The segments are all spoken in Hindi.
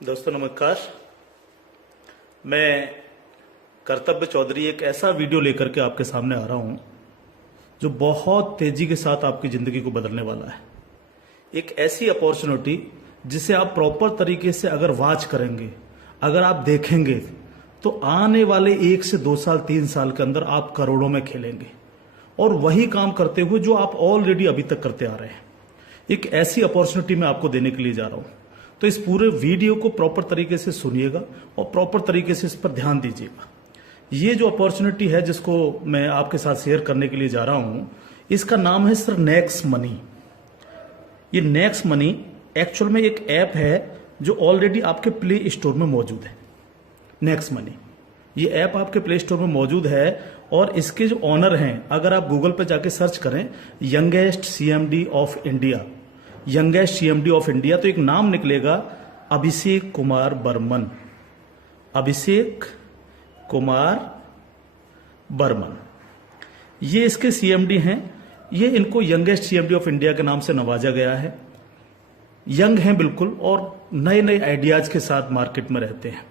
दोस्तों नमस्कार। मैं कर्तव्य चौधरी एक ऐसा वीडियो लेकर के आपके सामने आ रहा हूं जो बहुत तेजी के साथ आपकी जिंदगी को बदलने वाला है। एक ऐसी अपॉर्चुनिटी जिसे आप प्रॉपर तरीके से अगर वॉच करेंगे, अगर आप देखेंगे तो आने वाले 1 से 2 साल 3 साल के अंदर आप करोड़ों में खेलेंगे और वही काम करते हुए जो आप ऑलरेडी अभी तक करते आ रहे हैं। एक ऐसी अपॉर्चुनिटी मैं आपको देने के लिए जा रहा हूं, तो इस पूरे वीडियो को प्रॉपर तरीके से सुनिएगा और प्रॉपर तरीके से इस पर ध्यान दीजिएगा। ये जो अपॉर्चुनिटी है जिसको मैं आपके साथ शेयर करने के लिए जा रहा हूं, इसका नाम है सर नेक्स्ट मनी। ये नेक्स्ट मनी एक्चुअल में एक ऐप है जो ऑलरेडी आपके प्ले स्टोर में मौजूद है। नेक्स्ट मनी ये ऐप आपके प्ले स्टोर में मौजूद है और इसके जो ऑनर हैं, अगर आप गूगल पर जाके सर्च करें youngest CMD of India, youngest CMD of India, तो एक नाम निकलेगा अभिषेक कुमार बर्मन। अभिषेक कुमार बर्मन ये इसके सीएमडी हैं। ये इनको यंगेस्ट सीएमडी ऑफ इंडिया के नाम से नवाजा गया है। यंग हैं बिल्कुल और नए नए आइडियाज के साथ मार्केट में रहते हैं।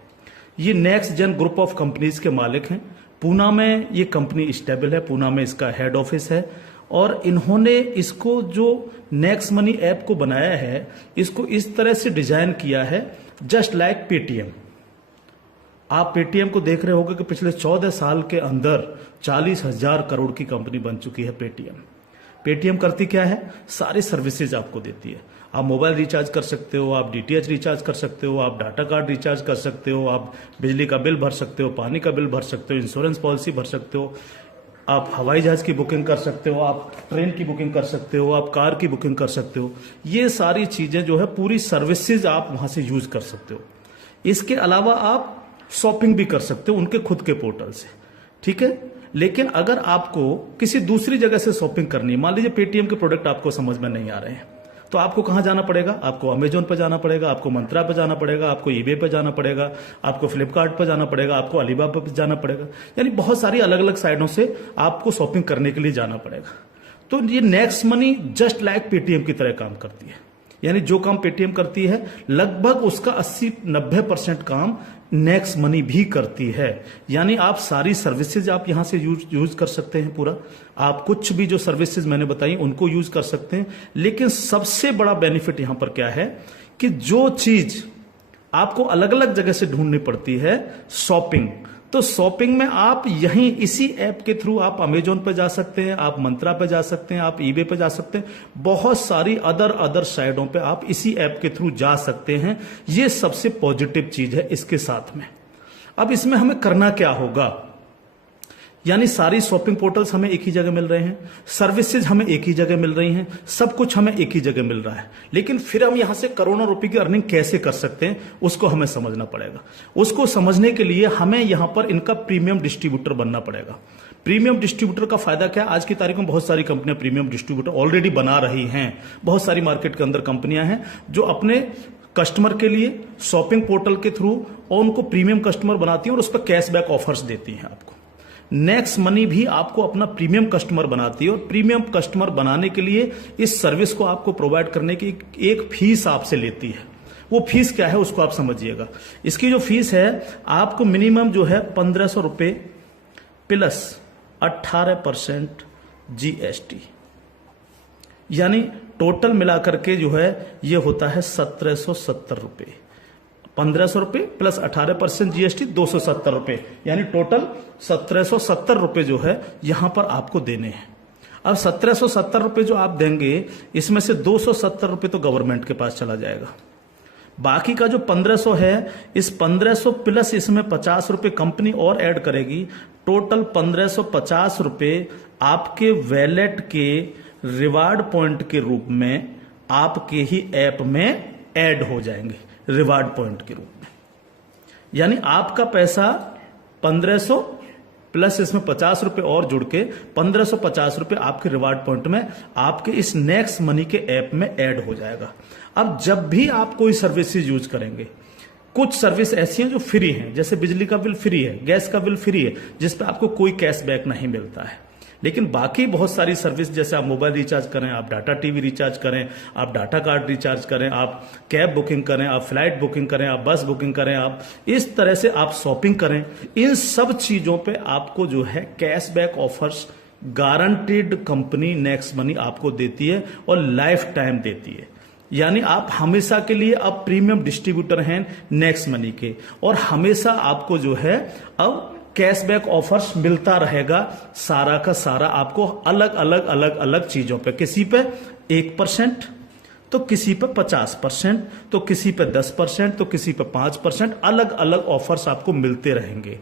ये next gen group of companies के मालिक हैं। पूना में ये कंपनी स्टेबल है, पूना में इसका हेड ऑफिस है और इन्होंने इसको जो नेक्स्ट मनी ऐप को बनाया है, इसको इस तरह से डिजाइन किया है जस्ट लाइक पेटीएम। आप पेटीएम को देख रहे होंगे कि पिछले 14 साल के अंदर 40,000 करोड़ की कंपनी बन चुकी है पेटीएम। पेटीएम करती क्या है? सारी सर्विसेज आपको देती है। आप मोबाइल रिचार्ज कर सकते हो, आप डीटीएच रिचार्ज कर सकते हो, आप डाटा कार्ड रिचार्ज कर सकते हो, आप बिजली का बिल भर सकते हो, पानी का बिल भर सकते हो, इंश्योरेंस पॉलिसी भर सकते हो, आप हवाई जहाज की बुकिंग कर सकते हो, आप ट्रेन की बुकिंग कर सकते हो, आप कार की बुकिंग कर सकते हो। ये सारी चीजें जो है पूरी सर्विसेज आप वहां से यूज कर सकते हो। इसके अलावा आप शॉपिंग भी कर सकते हो उनके खुद के पोर्टल से, ठीक है। लेकिन अगर आपको किसी दूसरी जगह से शॉपिंग करनी है, मान लीजिए पेटीएम के प्रोडक्ट आपको समझ में नहीं आ रहे हैं, तो आपको कहां जाना पड़ेगा? आपको अमेजोन पर जाना पड़ेगा, आपको मंत्रा पर जाना पड़ेगा, आपको ईबे पर जाना पड़ेगा, आपको फ्लिपकार्ट पर जाना पड़ेगा, आपको अलीबाबा पर जाना पड़ेगा। यानी बहुत सारी अलग अलग साइडों से आपको शॉपिंग करने के लिए जाना पड़ेगा। तो ये next money just like Paytm की तरह काम करती है। यानी जो काम पेटीएम करती है लगभग उसका 80-90% काम नेक्स्ट मनी भी करती है। यानी आप सारी सर्विसेज आप यहां से यूज कर सकते हैं पूरा। आप कुछ भी जो सर्विसेज मैंने बताई उनको यूज कर सकते हैं। लेकिन सबसे बड़ा बेनिफिट यहां पर क्या है कि जो चीज आपको अलग अलग जगह से ढूंढनी पड़ती है, शॉपिंग, तो शॉपिंग में आप यहीं इसी ऐप के थ्रू आप अमेजोन पे जा सकते हैं, आप मंत्रा पे जा सकते हैं, आप ईबे पे जा सकते हैं, बहुत सारी अदर साइडों पे आप इसी ऐप के थ्रू जा सकते हैं। ये सबसे पॉजिटिव चीज है इसके साथ में। अब इसमें हमें करना क्या होगा? यानी सारी शॉपिंग पोर्टल्स हमें एक ही जगह मिल रहे हैं, सर्विसेज हमें एक ही जगह मिल रही हैं, सब कुछ हमें एक ही जगह मिल रहा है। लेकिन फिर हम यहां से करोड़ों रुपए की अर्निंग कैसे कर सकते हैं उसको हमें समझना पड़ेगा। उसको समझने के लिए हमें यहां पर इनका प्रीमियम डिस्ट्रीब्यूटर बनना पड़ेगा। प्रीमियम डिस्ट्रीब्यूटर का फायदा क्या है? आज की तारीख में बहुत सारी कंपनियां प्रीमियम डिस्ट्रीब्यूटर ऑलरेडी बना रही हैं। बहुत सारी मार्केट के अंदर कंपनियां हैं जो अपने कस्टमर के लिए शॉपिंग पोर्टल के थ्रू और उनको प्रीमियम कस्टमर बनाती हैं और उस पर कैशबैक ऑफर्स देती हैं आपको। नेक्स्ट मनी भी आपको अपना प्रीमियम कस्टमर बनाती है और प्रीमियम कस्टमर बनाने के लिए इस सर्विस को आपको प्रोवाइड करने की एक फीस आपसे लेती है। वो फीस क्या है उसको आप समझिएगा। इसकी जो फीस है आपको मिनिमम जो है 1,500 रुपए प्लस 18% जीएसटी, यानी टोटल मिलाकर के जो है ये होता है 1,770 रुपए। 1,500 रुपए प्लस 18% जीएसटी 270 रुपए, यानी टोटल 1,770 रुपए जो है यहां पर आपको देने हैं। अब 1,770 रुपए जो आप देंगे, इसमें से 270 रुपए तो गवर्नमेंट के पास चला जाएगा। बाकी का जो 1,500 है, इस 1,500 प्लस इसमें 50 रुपए कंपनी और ऐड करेगी। टोटल 1,550 रुपए आपके वैलेट के रिवार्ड पॉइंट के रूप में आपके ही ऐप में ऐड हो जाएंगे, रिवार्ड पॉइंट के रूप में। यानी आपका पैसा 1,500 प्लस इसमें 50 रुपए और जुड़ के 1,550 रुपए आपके रिवार्ड पॉइंट में आपके इस नेक्स्ट मनी के ऐप में ऐड हो जाएगा। अब जब भी आप कोई सर्विसेज यूज करेंगे, कुछ सर्विस ऐसी हैं जो फ्री हैं, जैसे बिजली का बिल फ्री है, गैस का बिल फ्री है, जिस पे आपको कोई कैशबैक नहीं मिलता है। लेकिन बाकी बहुत सारी सर्विस, जैसे आप मोबाइल रिचार्ज करें, आप डाटा टीवी रिचार्ज करें, आप डाटा कार्ड रिचार्ज करें, आप कैब बुकिंग करें, आप फ्लाइट बुकिंग करें, आप बस बुकिंग करें, आप इस तरह से आप शॉपिंग करें, इन सब चीजों पे आपको जो है cashback offers guaranteed company next money आपको देती है और लाइफ टाइम देती है। यानी आप हमेशा के लिए अब प्रीमियम डिस्ट्रीब्यूटर हैं नेक्स्ट मनी के, और हमेशा आपको जो है अब कैशबैक ऑफर्स मिलता रहेगा, सारा का सारा आपको अलग अलग अलग अलग चीजों पे, किसी पे 1%, तो किसी पे 50%, तो किसी पे 10%, तो किसी पे 5%, अलग अलग ऑफर्स आपको मिलते रहेंगे।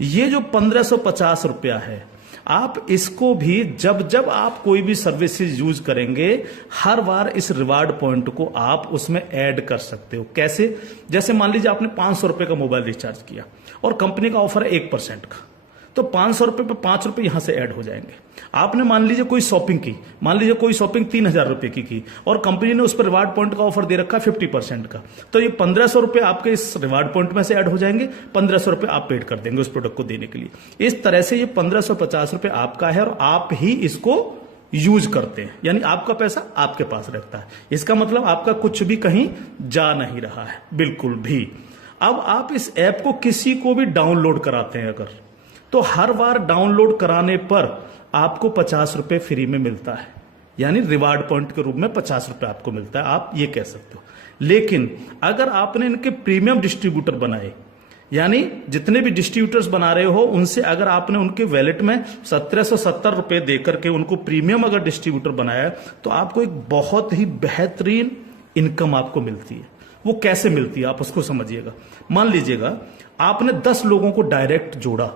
ये जो 1550 रुपया है, आप इसको भी जब जब आप कोई भी सर्विसेज यूज करेंगे, हर बार इस रिवार्ड पॉइंट को आप उसमें ऐड कर सकते हो। कैसे? जैसे मान लीजिए आपने 500 रुपए का मोबाइल रिचार्ज किया और कंपनी का ऑफर है 1% का, तो 500 रुपए पे 5 रुपए यहां से ऐड हो जाएंगे। आपने मान लीजिए कोई शॉपिंग की, मान लीजिए कोई शॉपिंग 3000 रुपए की और कंपनी ने उस पर रिवार्ड पॉइंट का ऑफर दे रखा 50% का, तो ये 1500 रुपए आपके इस रिवार्ड पॉइंट में से ऐड हो जाएंगे, 1500 रुपए आप पेड कर देंगे उस प्रोडक्ट को देने के लिए। इस तरह से ये 1550 रुपए आपका है और आप ही इसको यूज करते हैं, यानी आपका पैसा आपके पास रहता है। इसका मतलब आपका कुछ भी कहीं जा नहीं रहा है, बिल्कुल भी। अब आप इस ऐप को किसी को भी डाउनलोड कराते हैं अगर, तो हर बार डाउनलोड कराने पर आपको 50 रुपए फ्री में मिलता है, यानी रिवार्ड पॉइंट के रूप में 50 रुपए आपको मिलता है, आप ये कह सकते हो। लेकिन अगर आपने इनके प्रीमियम डिस्ट्रीब्यूटर बनाए, यानी जितने भी डिस्ट्रीब्यूटर्स बना रहे हो उनसे अगर आपने उनके वैलेट में 1770 रुपए देकर के उनको प्रीमियम अगर डिस्ट्रीब्यूटर बनाया, तो आपको एक बहुत ही बेहतरीन इनकम आपको मिलती है। वो कैसे मिलती है आप उसको समझिएगा। मान लीजिएगा आपने 10 लोगों को डायरेक्ट जोड़ा,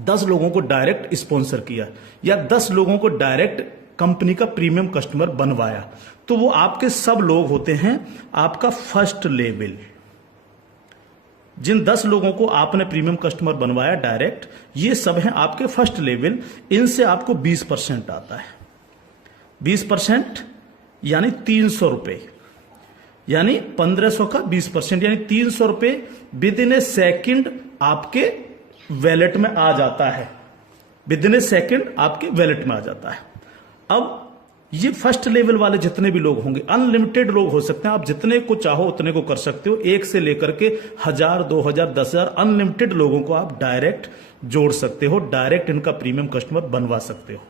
10 लोगों को डायरेक्ट स्पॉन्सर किया, या 10 लोगों को डायरेक्ट कंपनी का प्रीमियम कस्टमर बनवाया, तो वो आपके सब लोग होते हैं आपका फर्स्ट लेवल। जिन 10 लोगों को आपने प्रीमियम कस्टमर बनवाया डायरेक्ट, ये सब हैं आपके फर्स्ट लेवल। इनसे आपको 20% आता है। 20% यानी 300 रुपए, यानी 1500 का 20%, यानी 300 रुपए विद इन ए सेकेंड आपके वैलेट में आ जाता है। विद इन ए सेकेंड आपके वैलेट में आ जाता है। अब ये फर्स्ट लेवल वाले जितने भी लोग होंगे, अनलिमिटेड लोग हो सकते हैं, आप जितने को चाहो उतने को कर सकते हो, 1 से लेकर के 1000, 2000, 10,000 अनलिमिटेड लोगों को आप डायरेक्ट जोड़ सकते हो, डायरेक्ट इनका प्रीमियम कस्टमर बनवा सकते हो।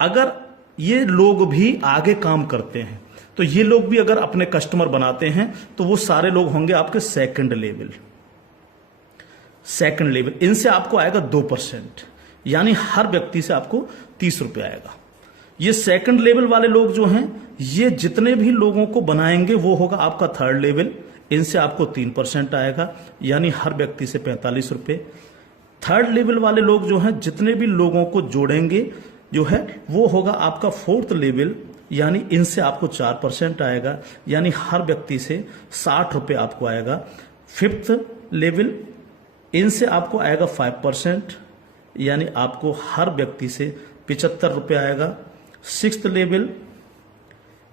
अगर ये लोग भी आगे काम करते हैं, तो ये लोग भी अगर अपने कस्टमर बनाते हैं, तो वो सारे लोग होंगे आपके सेकंड लेवल। सेकंड लेवल, इनसे आपको आएगा 2%, यानी हर व्यक्ति से आपको 30 रुपए आएगा। ये सेकंड लेवल वाले लोग जो हैं, ये जितने भी लोगों को बनाएंगे वो होगा आपका थर्ड लेवल। इनसे आपको 3% आएगा, यानी हर व्यक्ति से 45 रुपए। थर्ड लेवल वाले लोग जो हैं, जितने भी लोगों को जोड़ेंगे जो है, वो होगा आपका फोर्थ लेवल, यानी इनसे आपको 4% आएगा, यानी हर व्यक्ति से 60 रुपए आपको आएगा। फिफ्थ लेवल, इनसे आपको आएगा 5%, यानी आपको हर व्यक्ति से 75 रुपए आएगा। सिक्स्थ लेवल,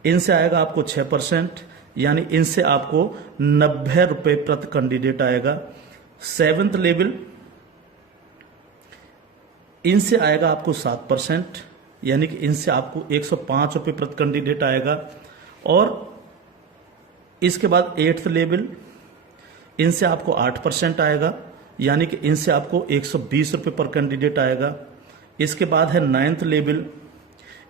इनसे आएगा आपको 6%, यानी इनसे आपको 90 रुपए प्रति कैंडिडेट आएगा। सेवेंथ लेवल, इनसे आएगा आपको 7%, यानी कि इनसे आपको 105 रुपए प्रति कैंडिडेट आएगा। और इसके बाद 8th लेवल, इनसे आपको 8% आएगा, यानी कि इनसे आपको 120 रुपए पर कैंडिडेट आएगा। इसके बाद है 9th लेवल,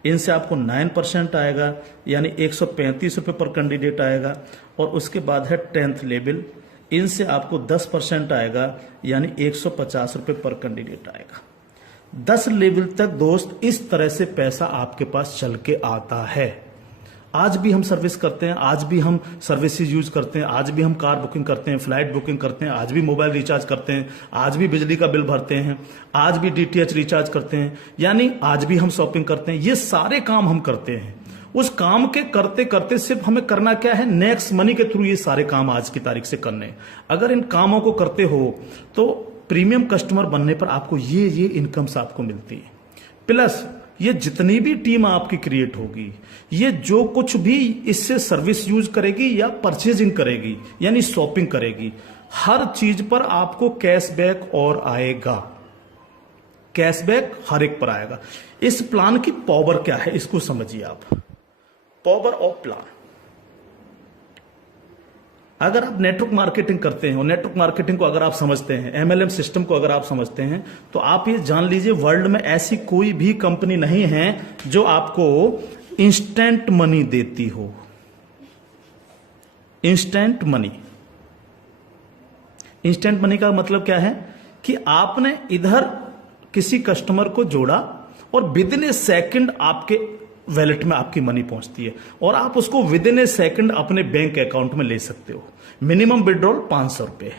इनसे आपको 9% आएगा, यानी 135 रुपए पर कैंडिडेट आएगा। और उसके बाद है 10th लेवल, इनसे आपको 10% आएगा, यानी 150 रुपए पर कैंडिडेट आएगा। 10 लेवल तक दोस्त इस तरह से पैसा आपके पास चल के आता है। आज भी हम सर्विस करते हैं, आज भी हम सर्विसेज यूज करते हैं, आज भी हम कार बुकिंग करते हैं, फ्लाइट बुकिंग करते हैं, आज भी मोबाइल रिचार्ज करते हैं, आज भी बिजली का बिल भरते हैं, आज भी डीटीएच रिचार्ज करते हैं, यानी आज भी हम शॉपिंग करते हैं। ये सारे काम हम करते हैं। उस काम के करते करते सिर्फ हमें करना क्या है, नेक्स्ट मनी के थ्रू ये सारे काम आज की तारीख से करने हैं। अगर इन कामों को करते हो तो प्रीमियम कस्टमर बनने पर आपको ये इनकम्स आपको मिलती है। प्लस ये जितनी भी टीम आपकी क्रिएट होगी, ये जो कुछ भी इससे सर्विस यूज करेगी या परचेजिंग करेगी, यानी शॉपिंग करेगी, हर चीज पर आपको कैशबैक और आएगा। कैशबैक हर एक पर आएगा। इस प्लान की पावर क्या है, इसको समझिए आप। पावर ऑफ प्लान, अगर आप नेटवर्क मार्केटिंग करते हैं और नेटवर्क मार्केटिंग को अगर आप समझते हैं, एमएलएम सिस्टम को अगर आप समझते हैं, तो आप ये जान लीजिए वर्ल्ड में ऐसी कोई भी कंपनी नहीं है जो आपको इंस्टेंट मनी देती हो। इंस्टेंट मनी, इंस्टेंट मनी का मतलब क्या है कि आपने इधर किसी कस्टमर को जोड़ा और विद इन ए सेकंड आपके वैलेट में आपकी मनी पहुंचती है और आप उसको विद इन ए सेकंड अपने बैंक अकाउंट में ले सकते हो। मिनिमम विड्रॉल 500 रुपए,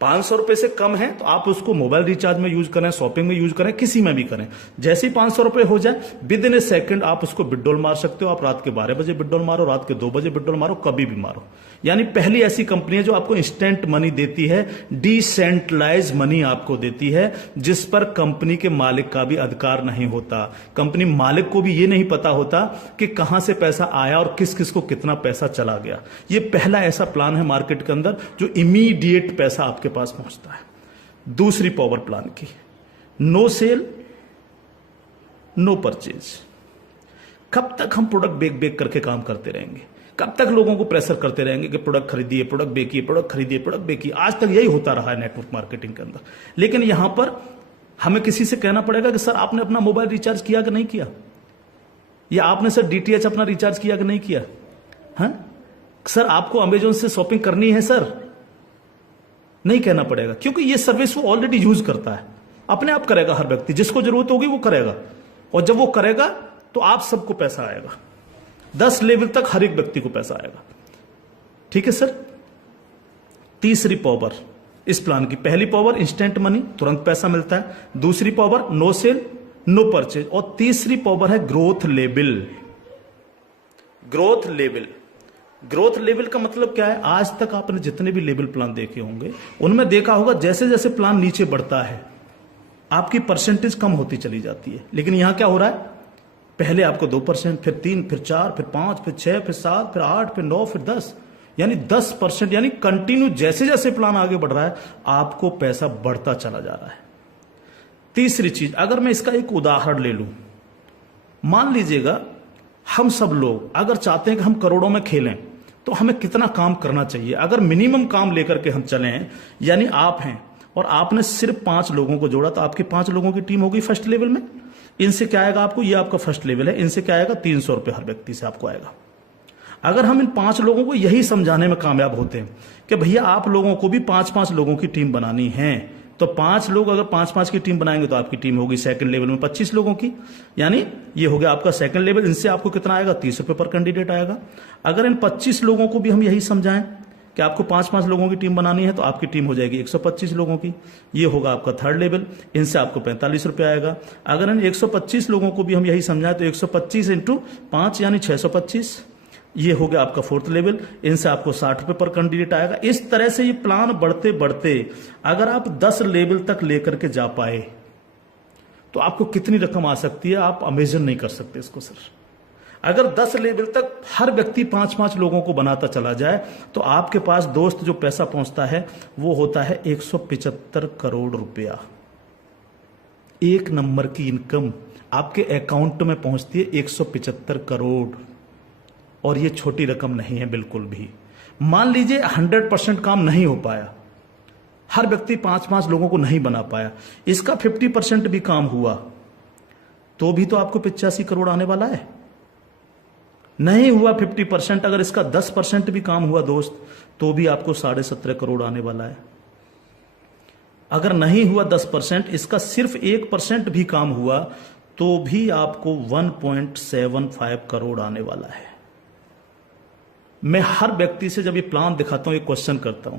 500 रुपए से कम है तो आप उसको मोबाइल रिचार्ज में यूज करें, शॉपिंग में यूज करें, किसी में भी करें। जैसे ही 500 रुपए हो जाए विद इन ए सेकंड आप उसको विड्रॉल मार सकते हो। आप रात के 12 बजे विड्रॉल मारो, रात के 2 बजे विड्रॉल मारो, कभी भी मारो। यानी पहली ऐसी कंपनी है जो आपको इंस्टेंट मनी देती है, डिसेंट्रलाइज मनी आपको देती है, जिस पर कंपनी के मालिक का भी अधिकार नहीं होता। कंपनी मालिक को भी ये नहीं पता होता कि कहां से पैसा आया और किस किस को कितना पैसा चला गया। ये पहला ऐसा प्लान है मार्केट के अंदर जो इमीडिएट पैसा आपके पास पहुंचता है। दूसरी पावर प्लान की, नो सेल नो परचेज। कब तक हम प्रोडक्ट बेक बेक करके काम करते रहेंगे? कब तक लोगों को प्रेशर करते रहेंगे कि प्रोडक्ट खरीदिए, प्रोडक्ट बेचिए, प्रोडक्ट खरीदिए, प्रोडक्ट बेचिए? आज तक यही होता रहा है नेटवर्क मार्केटिंग के अंदर। लेकिन यहां पर हमें किसी से कहना पड़ेगा कि सर आपने अपना मोबाइल रिचार्ज किया कि नहीं किया, या आपने सर डीटीएच अपना रिचार्ज किया कि नहीं किया, हाँ सर आपको अमेजोन से शॉपिंग करनी है सर, नहीं कहना पड़ेगा, क्योंकि ये सर्विस वो ऑलरेडी यूज करता है। अपने आप करेगा, हर व्यक्ति जिसको जरूरत होगी वो करेगा, और जब वो करेगा तो आप सबको पैसा आएगा। 10 लेवल तक हर एक व्यक्ति को पैसा आएगा। ठीक है सर। तीसरी पावर इस प्लान की, पहली पावर इंस्टेंट मनी, तुरंत पैसा मिलता है। दूसरी power no sale no purchase, और तीसरी पावर है growth level. Growth level, growth level का मतलब क्या है? आज तक आपने जितने भी लेवल प्लान देखे होंगे उनमें देखा होगा जैसे जैसे प्लान नीचे बढ़ता है आपकी परसेंटेज कम होती चली जाती है। लेकिन यहां क्या हो रहा है? पहले आपको 2%, फिर 3, फिर 4, फिर 5, फिर 6, फिर 7, फिर 8, फिर 9, फिर 10, यानी 10%, यानी कंटिन्यू जैसे जैसे प्लान आगे बढ़ रहा है आपको पैसा बढ़ता चला जा रहा है। तीसरी चीज, अगर मैं इसका एक उदाहरण ले लूं, मान लीजिएगा हम सब लोग अगर चाहते हैं कि हम करोड़ों में खेलें तो हमें कितना काम करना चाहिए? अगर मिनिमम काम लेकर के हम चलें, यानी आप हैं और आपने सिर्फ 5 लोगों को जोड़ा तो आपकी 5 लोगों की टीम होगी फर्स्ट लेवल में। इनसे क्या आएगा आपको? ये आपका फर्स्ट लेवल है, इनसे क्या आएगा? 300 रुपए हर व्यक्ति से आपको आएगा। अगर हम इन 5 लोगों को यही समझाने में कामयाब होते हैं कि भैया आप लोगों को भी 5-5 लोगों की टीम बनानी है, तो 5 लोग अगर 5-5 की टीम बनाएंगे तो आपकी टीम होगी सेकंड लेवल में 25 लोगों की, यानी ये हो गया आपका सेकंड लेवल। इनसे आपको कितना आएगा? 30 रुपए पर कैंडिडेट आएगा। अगर इन 25 लोगों को भी हम यही समझाएं कि आपको 5-5 लोगों की टीम बनानी है तो आपकी टीम हो जाएगी 125 लोगों की, ये होगा आपका थर्ड लेवल। इनसे आपको 45 रुपए आएगा। अगर इन 125 लोगों को भी हम यही समझाएं तो 125 × 5 यानी 625, ये हो गया आपका फोर्थ लेवल। इनसे आपको 60 रुपए पर कैंडिडेट आएगा। इस तरह से ये प्लान बढ़ते बढ़ते अगर आप 10 लेवल तक लेकर के जा पाए तो आपको कितनी रकम आ सकती है, आप इमेजिन नहीं कर सकते इसको सर। अगर 10 लेवल तक हर व्यक्ति 5-5 लोगों को बनाता चला जाए तो आपके पास दोस्त जो पैसा पहुंचता है वो होता है 175 करोड़ रुपया। एक नंबर की इनकम आपके अकाउंट में पहुंचती है 175 करोड़, और ये छोटी रकम नहीं है बिल्कुल भी। मान लीजिए 100% काम नहीं हो पाया, हर व्यक्ति 5-5 लोगों को नहीं बना पाया, इसका 50% भी काम हुआ तो भी तो आपको 85 करोड़ आने वाला है। नहीं हुआ 50%, अगर इसका 10% भी काम हुआ दोस्त तो भी आपको 17.5 करोड़ आने वाला है। अगर नहीं हुआ 10%, इसका सिर्फ 1% भी काम हुआ तो भी आपको 1.75 करोड़ आने वाला है। मैं हर व्यक्ति से जब ये प्लान दिखाता हूं, ये क्वेश्चन करता हूं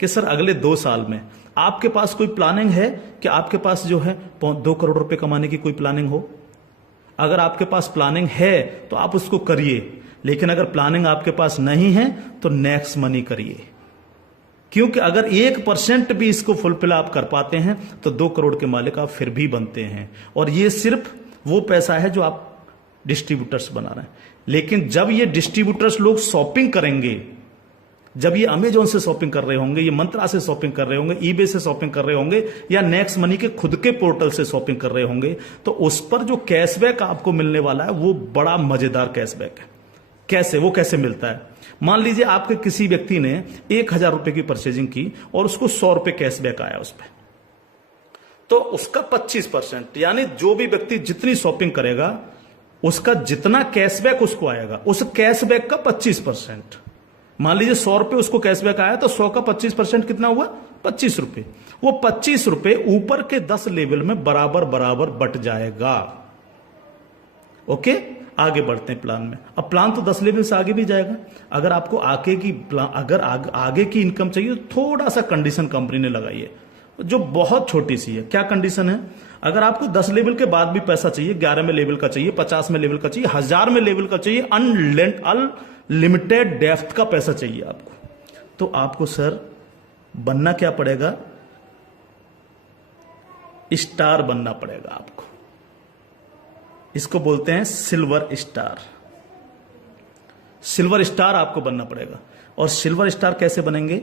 कि सर अगले 2 साल में आपके पास कोई प्लानिंग है कि आपके पास जो है 2 करोड़ रुपए कमाने की कोई प्लानिंग हो? अगर आपके पास प्लानिंग है तो आप उसको करिए, लेकिन अगर प्लानिंग आपके पास नहीं है तो नेक्स्ट मनी करिए, क्योंकि अगर 1% भी इसको फुलफिल आप कर पाते हैं तो 2 करोड़ के मालिक आप फिर भी बनते हैं। और ये सिर्फ वो पैसा है जो आप डिस्ट्रीब्यूटर्स बना रहे हैं। लेकिन जब ये डिस्ट्रीब्यूटर्स लोग शॉपिंग करेंगे जब ये अमेजोन से शॉपिंग कर रहे होंगे, ये मंत्रा से शॉपिंग कर रहे होंगे, ईबे से शॉपिंग कर रहे होंगे, या नेक्स्ट मनी के खुद के पोर्टल से शॉपिंग कर रहे होंगे, तो उस पर जो कैशबैक आपको मिलने वाला है वो बड़ा मजेदार कैशबैक है। कैसे, वो कैसे मिलता है? मान लीजिए आपके किसी व्यक्ति ने 1,000 रुपए की परचेजिंग की और उसको 100 रुपए कैशबैक आया उस पर, तो उसका 25%, यानी जो भी व्यक्ति जितनी शॉपिंग करेगा उसका जितना कैशबैक उसको आएगा, उस कैशबैक का 25%। मान लीजिए 100 रुपए उसको कैशबैक आया, तो 100 का 25% कितना हुआ? 25 रुपए। वो 25 रुपए ऊपर के 10 लेवल में बराबर बराबर बट जाएगा। ओके, आगे बढ़ते हैं प्लान में। अब प्लान तो 10 लेवल से आगे भी जाएगा। अगर आपको आगे की इनकम चाहिए तो थोड़ा सा कंडीशन कंपनी ने लगाई है, जो बहुत छोटी सी है। क्या कंडीशन है? अगर आपको 10 लेवल के बाद भी पैसा चाहिए, 11 में लेवल का चाहिए, 50 में लेवल का चाहिए, 1000 में लेवल का चाहिए, अनलिमिटेड डेप्थ का पैसा चाहिए आपको, तो आपको सर बनना क्या पड़ेगा? स्टार बनना पड़ेगा आपको। इसको बोलते हैं सिल्वर स्टार। सिल्वर स्टार आपको बनना पड़ेगा। और सिल्वर स्टार कैसे बनेंगे?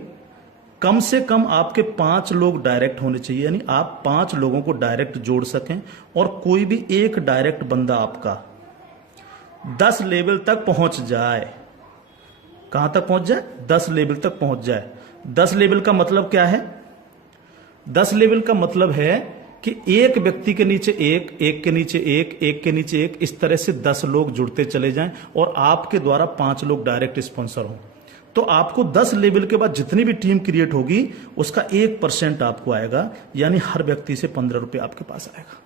कम से कम आपके 5 लोग डायरेक्ट होने चाहिए, यानी आप 5 लोगों को डायरेक्ट जोड़ सकें, और कोई भी एक डायरेक्ट बंदा आपका 10 लेवल तक पहुंच जाए। कहां तक पहुंच जाए? 10 लेवल तक पहुंच जाए। 10 लेवल का मतलब क्या है? 10 लेवल का मतलब है कि एक व्यक्ति के नीचे एक, एक के नीचे एक, एक के नीचे एक, इस तरह से 10 लोग जुड़ते चले जाएं और आपके द्वारा 5 लोग डायरेक्ट स्पॉन्सर हों। तो आपको 10 लेवल के बाद जितनी भी टीम क्रिएट होगी उसका 1% आपको आएगा, यानी हर व्यक्ति से 15 रुपए आपके पास आएगा।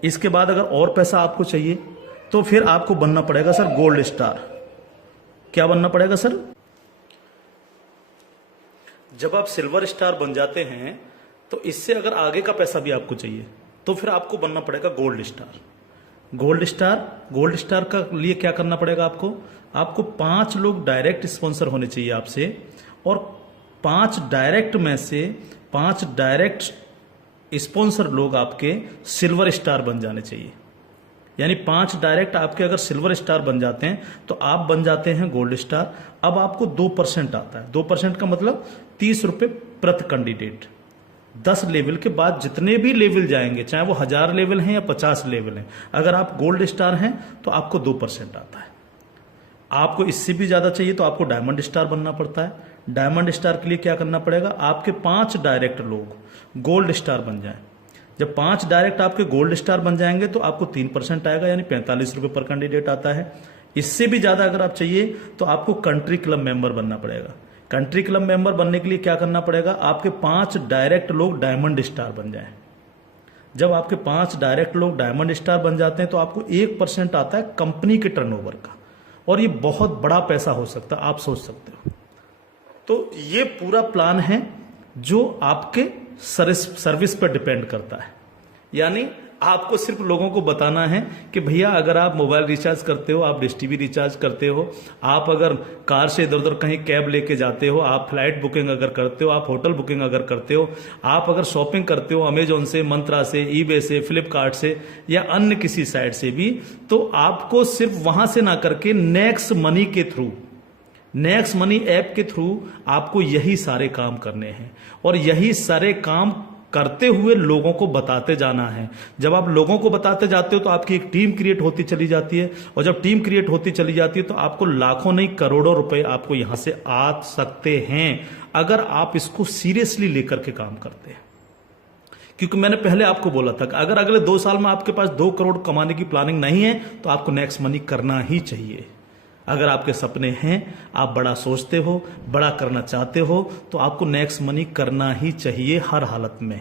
इसके बाद अगर और पैसा आपको चाहिए तो फिर आपको बनना पड़ेगा सर गोल्ड स्टार। क्या बनना पड़ेगा सर? जब आप सिल्वर स्टार बन जाते हैं तो इससे अगर आगे का पैसा भी आपको चाहिए तो फिर आपको बनना पड़ेगा गोल्ड स्टार। गोल्ड स्टार का लिए क्या करना पड़ेगा आपको? आपको 5 लोग डायरेक्ट स्पॉन्सर होने चाहिए आपसे, और 5 डायरेक्ट में से 5 डायरेक्ट स्पॉन्सर लोग आपके सिल्वर स्टार बन जाने चाहिए। यानी 5 डायरेक्ट आपके अगर सिल्वर स्टार बन जाते हैं तो आप बन जाते हैं गोल्ड स्टार। अब आपको 2% आता है। 2% का मतलब 30 रुपए प्रति कैंडिडेट। 10 लेवल के बाद जितने भी लेवल जाएंगे, चाहे वो 1000 लेवल हैं या 50 लेवल हैं, अगर आप गोल्ड स्टार हैं तो आपको 2% आता है। आपको इससे भी ज्यादा चाहिए तो आपको डायमंड स्टार बनना पड़ता है। डायमंड स्टार के लिए क्या करना पड़ेगा? आपके 5 डायरेक्ट लोग गोल्ड स्टार बन जाएं। जब 5 डायरेक्ट आपके गोल्ड स्टार बन जाएंगे तो आपको 3% आएगा, यानी 45 रुपए पर कैंडिडेट आता है। इससे भी ज्यादा अगर आप चाहिए तो आपको कंट्री क्लब मेंबर बनना पड़ेगा। कंट्री क्लब मेंबर बनने के लिए क्या करना पड़ेगा? आपके 5 डायरेक्ट लोग डायमंड स्टार बन जाएं। जब आपके 5 डायरेक्ट लोग डायमंड स्टार बन जाते हैं तो आपको 1% आता है कंपनी के टर्नओवर का, और ये बहुत बड़ा पैसा हो सकता है, आप सोच सकते हो। तो ये पूरा प्लान है जो आपके सर्विस पर डिपेंड करता है। यानी आपको सिर्फ लोगों को बताना है कि भैया अगर आप मोबाइल रिचार्ज करते हो, आप डिश टीवी रिचार्ज करते हो, आप अगर कार से इधर उधर कहीं कैब लेके जाते हो, आप फ्लाइट बुकिंग अगर करते हो, आप होटल बुकिंग अगर करते हो, आप अगर शॉपिंग करते हो अमेजोन से, मंत्रा से, ईबे से, फ्लिपकार्ट से या अन्य किसी साइट से भी, तो आपको सिर्फ वहां से ना करके नेक्स्ट मनी के थ्रू, नेक्स्ट मनी ऐप के थ्रू आपको यही सारे काम करने हैं, और यही सारे काम करते हुए लोगों को बताते जाना है। जब आप लोगों को बताते जाते हो तो आपकी एक टीम क्रिएट होती चली जाती है, और जब टीम क्रिएट होती चली जाती है तो आपको लाखों नहीं करोड़ों रुपए आपको यहां से आ सकते हैं अगर आप इसको सीरियसली लेकर के काम करते हैं। क्योंकि मैंने पहले आपको बोला था कि अगर अगले 2 साल में आपके पास 2 करोड़ कमाने की प्लानिंग नहीं है तो आपको नेक्स्ट मनी करना ही चाहिए। अगर आपके सपने हैं, आप बड़ा सोचते हो, बड़ा करना चाहते हो, तो आपको नेक्स्ट मनी करना ही चाहिए हर हालत में।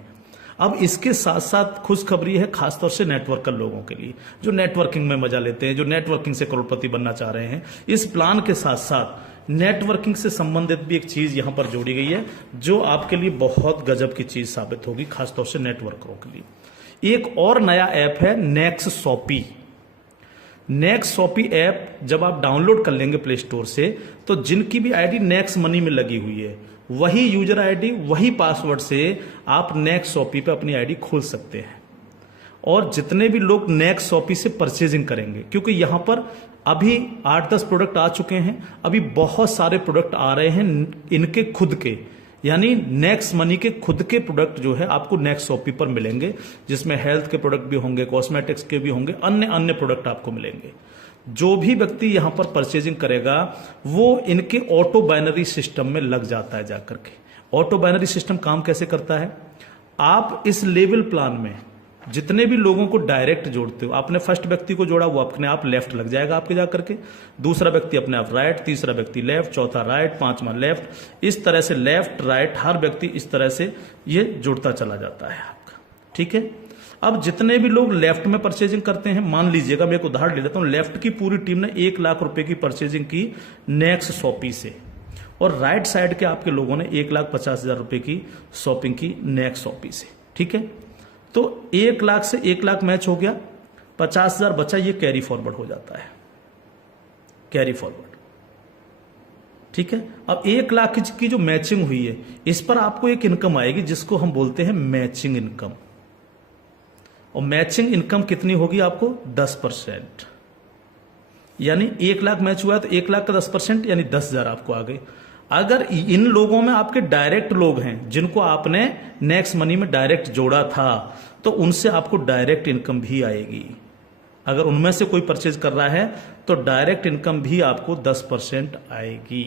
अब इसके साथ साथ खुशखबरी है खासतौर से नेटवर्कर लोगों के लिए, जो नेटवर्किंग में मजा लेते हैं, जो नेटवर्किंग से करोड़पति बनना चाह रहे हैं। इस प्लान के साथ साथ नेटवर्किंग से संबंधित भी एक चीज यहां पर जोड़ी गई है जो आपके लिए बहुत गजब की चीज साबित होगी, खासतौर से नेटवर्करों के लिए। एक और नया ऐप है Next Shopee. Next Shopee app जब आप डाउनलोड कर लेंगे प्ले स्टोर से, तो जिनकी भी आईडी नेक्स्ट मनी में लगी हुई है, वही यूजर आईडी, वही पासवर्ड से आप नेक्स्ट शॉपी पे अपनी आईडी खोल सकते हैं। और जितने भी लोग नेक्स्ट शॉपी से परचेजिंग करेंगे, क्योंकि यहां पर अभी 8-10 प्रोडक्ट आ चुके हैं, अभी बहुत सारे प्रोडक्ट आ रहे हैं इनके खुद के, यानी नेक्स्ट मनी के खुद के प्रोडक्ट जो है आपको नेक्स्ट शॉपी पर मिलेंगे, जिसमें हेल्थ के प्रोडक्ट भी होंगे, कॉस्मेटिक्स के भी होंगे, अन्य अन्य प्रोडक्ट आपको मिलेंगे। जो भी व्यक्ति यहां पर परचेजिंग करेगा वो इनके ऑटो बाइनरी सिस्टम में लग जाता है जाकर के। ऑटो बाइनरी सिस्टम काम कैसे करता है? आप इस लेवल प्लान में जितने भी लोगों को डायरेक्ट जोड़ते हो, आपने फर्स्ट व्यक्ति को जोड़ा, वो अपने आप लेफ्ट लग जाएगा आपके जाकर के, दूसरा व्यक्ति अपने आप राइट, तीसरा व्यक्ति लेफ्ट, चौथा राइट, पांचवा लेफ्ट, इस तरह से लेफ्ट राइट हर व्यक्ति इस तरह से ये जुड़ता चला जाता है आपका। ठीक है, अब जितने भी लोग लेफ्ट में परचेजिंग करते हैं, मान लीजिएगा मैं एक उदाहरण ले लेता हूं, लेफ्ट की पूरी टीम ने 1 लाख रुपए की परचेजिंग की नेक्स्ट शॉपी से, और राइट साइड के आपके लोगों ने 1,50,000 रुपए की शॉपिंग की नेक्स्ट शॉपी से। ठीक है, तो 1 लाख से 1 लाख मैच हो गया, 50,000 बचा, ये कैरी फॉरवर्ड हो जाता है, कैरी फॉरवर्ड। ठीक है, अब 1 लाख की जो मैचिंग हुई है, इस पर आपको एक इनकम आएगी जिसको हम बोलते हैं मैचिंग इनकम। और मैचिंग इनकम कितनी होगी आपको? 10%, यानी 1 लाख मैच हुआ है तो 1 लाख का 10% यानी 10,000 आपको आ गए। अगर इन लोगों में आपके डायरेक्ट लोग हैं जिनको आपने नेक्स्ट मनी में डायरेक्ट जोड़ा था, तो उनसे आपको डायरेक्ट इनकम भी आएगी। अगर उनमें से कोई परचेज कर रहा है तो डायरेक्ट इनकम भी आपको 10% आएगी।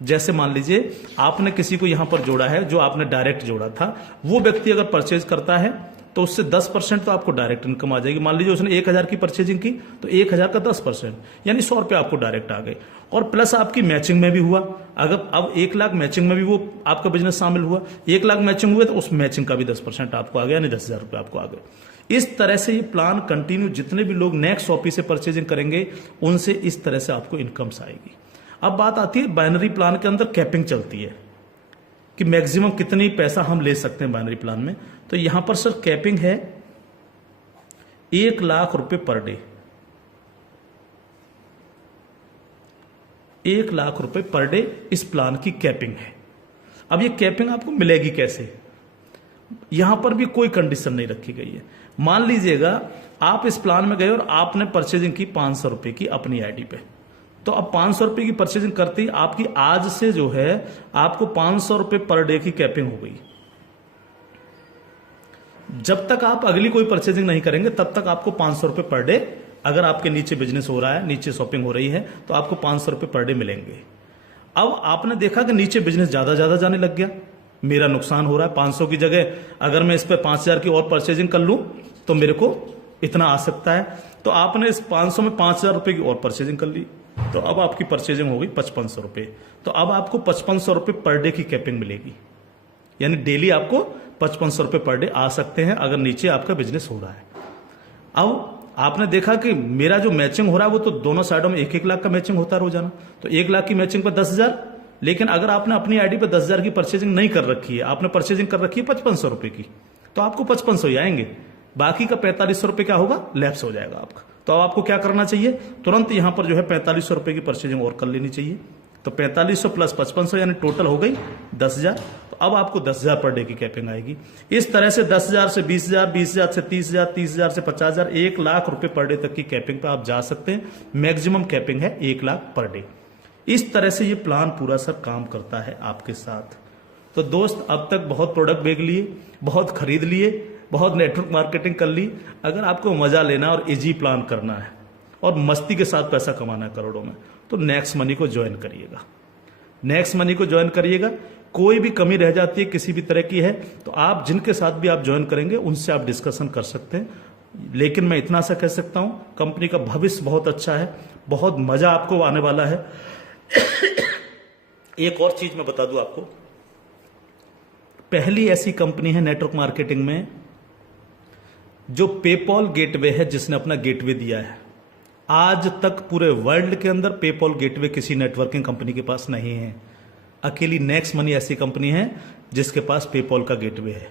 जैसे मान लीजिए आपने किसी को यहां पर जोड़ा है, जो आपने डायरेक्ट जोड़ा था, वो व्यक्ति अगर परचेज करता है तो उससे 10% तो आपको डायरेक्ट इनकम आ जाएगी। मान लीजिए उसने 1,000 की परचेजिंग की तो 1,000 का 10% यानी 100 रुपये आपको डायरेक्ट आ गए। और प्लस आपकी मैचिंग में भी हुआ, अगर अब 1 लाख मैचिंग में भी वो आपका बिजनेस शामिल हुआ, 1 लाख मैचिंग हुए तो उस मैचिंग का भी 10% आपको आ गया, यानी 10,000 रुपये आपको आ गए। इस तरह से ये प्लान कंटिन्यू, जितने भी लोग नेक्स्ट शॉपी से परचेजिंग करेंगे उनसे इस तरह से आपको इनकम्स आएगी। अब बात आती है बाइनरी प्लान के अंदर कैपिंग चलती है कि मैक्सिमम कितनी पैसा हम ले सकते हैं बाइनरी प्लान में। तो यहां पर सर कैपिंग है 1 लाख रुपए पर डे, 1 लाख रुपए पर डे इस प्लान की कैपिंग है। अब ये कैपिंग आपको मिलेगी कैसे? यहां पर भी कोई कंडीशन नहीं रखी गई है। मान लीजिएगा आप इस प्लान में गए और आपने परचेजिंग की 500 रुपए की अपनी आईडी पे, तो अब 500 रुपए की परचेजिंग करते ही आपकी आज से जो है आपको 500 रुपए पर डे की कैपिंग हो गई। जब तक आप अगली कोई परचेजिंग नहीं करेंगे तब तक आपको 500 रुपए पर डे, अगर आपके नीचे बिजनेस हो रहा है, नीचे शॉपिंग हो रही है, तो आपको 500 रुपए पर डे मिलेंगे। अब आपने देखा कि नीचे बिजनेस ज्यादा जाने लग गया, मेरा नुकसान हो रहा है, 500 की जगह अगर मैं इस पे 5,000 की और परचेजिंग कर लूं तो मेरे को इतना आ सकता है। तो आपने इस 500 में 5,000 रुपए की और परचेजिंग कर ली, तो अब आपकी परचेजिंग हो गई 5,500 रुपए। तो अब आपको 5,500 रुपए पर डे की कैपिंग मिलेगी, यानी डेली आपको 5,500 रुपए पर डे आ सकते हैं अगर नीचे आपका बिजनेस हो रहा है। अब आपने देखा कि मेरा जो मैचिंग हो रहा है वो तो दोनों साइडों में 1-1 लाख का मैचिंग होता है रोजाना, तो 1 लाख की मैचिंग पर 10,000। लेकिन अगर आपने अपनी आईडी पर 10,000 की परचेजिंग नहीं कर रखी है, आपने परचेजिंग कर रखी है 5,500 रुपए की, तो आपको 5,500 ही आएंगे, बाकी का 4,500 रुपए क्या होगा? लैप्स हो जाएगा आपका। तो अब आपको क्या करना चाहिए? तुरंत यहां पर जो है 4,500 रुपए की परचेजिंग और कर लेनी चाहिए। तो 4,500 प्लस 5,500 यानी टोटल हो गई 10,000। तो अब आपको 10,000 पर डे की कैपिंग आएगी। इस तरह से 10,000 से 20,000, 20,000 से 30,000, 30,000 से 50,000, 1 लाख रुपए पर डे तक की कैपिंग पे आप जा सकते हैं। मैक्सिमम कैपिंग है 1 लाख पर डे। इस तरह से ये प्लान पूरा सर काम करता है आपके साथ। तो दोस्त, अब तक बहुत प्रोडक्ट बेच लिए, बहुत खरीद लिए, बहुत नेटवर्क मार्केटिंग कर ली। अगर आपको मजा लेना और इजी प्लान करना है और मस्ती के साथ पैसा कमाना है करोड़ों में, तो नेक्स्ट मनी को ज्वाइन करिएगा। नेक्स्ट मनी को ज्वाइन करिएगा। कोई भी कमी रह जाती है किसी भी तरह की है तो आप जिनके साथ भी आप ज्वाइन करेंगे उनसे आप डिस्कशन कर सकते हैं। लेकिन मैं इतना सा कह सकता हूं, कंपनी का भविष्य बहुत अच्छा है, बहुत मजा आपको आने वाला है। एक और चीज मैं बता दूं आपको, पहली ऐसी कंपनी है नेटवर्क मार्केटिंग में जो पेपॉल गेटवे है, जिसने अपना गेटवे दिया है। आज तक पूरे वर्ल्ड के अंदर पेपॉल गेटवे किसी नेटवर्किंग कंपनी के पास नहीं है। अकेली नेक्स्ट मनी ऐसी कंपनी है जिसके पास पेपॉल का गेटवे है।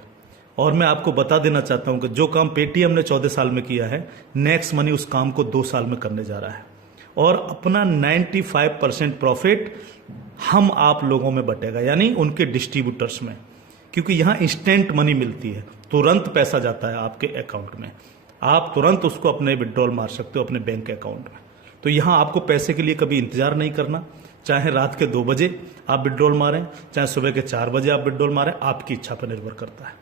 और मैं आपको बता देना चाहता हूं कि जो काम पेटीएम ने 14 साल में किया है, नेक्स्ट मनी उस काम को 2 साल में करने जा रहा है। और अपना 95% प्रॉफिट हम आप लोगों में बटेगा, यानी उनके डिस्ट्रीब्यूटर्स में, क्योंकि यहां इंस्टेंट मनी मिलती है, तुरंत पैसा जाता है आपके अकाउंट में। आप तुरंत उसको अपने विड्रॉल मार सकते हो अपने बैंक अकाउंट में। तो यहां आपको पैसे के लिए कभी इंतजार नहीं करना, चाहे रात के 2 बजे आप विड्रॉल मारें, चाहे सुबह के 4 बजे आप विड्रॉल मारें, आपकी इच्छा पर निर्भर करता है।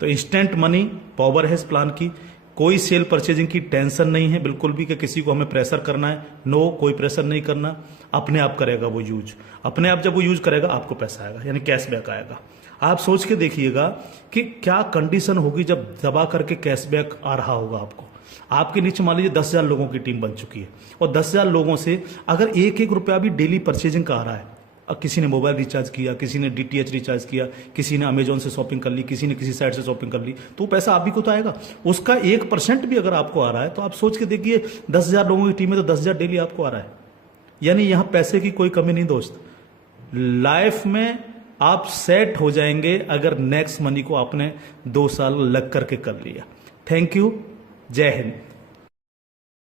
तो इंस्टेंट मनी पावर है इस प्लान की। कोई सेल परचेजिंग की टेंशन नहीं है बिल्कुल भी कि किसी को हमें प्रेशर करना है। नो, कोई प्रेशर नहीं करना, अपने आप करेगा वो यूज। अपने आप जब वो यूज करेगा आपको पैसा आएगा, यानी कैशबैक आएगा। आप सोच के देखिएगा कि क्या कंडीशन होगी जब दबा करके कैशबैक आ रहा होगा आपको। आपके नीचे मान लीजिए 10,000 लोगों की टीम बन चुकी है और 10,000 लोगों से अगर 1-1 रुपया भी डेली परचेजिंग का आ रहा है, अब किसी ने मोबाइल रिचार्ज किया, किसी ने DTH रिचार्ज किया, किसी ने अमेजोन से शॉपिंग कर ली, किसी ने किसी साइट से शॉपिंग कर ली, तो पैसा आप ही को तो आएगा। उसका 1% भी अगर आपको आ रहा है तो आप सोच के देखिए 10,000 लोगों की टीम है तो 10,000 डेली आपको आ रहा है। यानी यहां पैसे की कोई कमी नहीं दोस्त। लाइफ में आप सेट हो जाएंगे अगर नेक्स्ट मनी को आपने 2 साल लग करके कर लिया। थैंक यू, जय हिंद।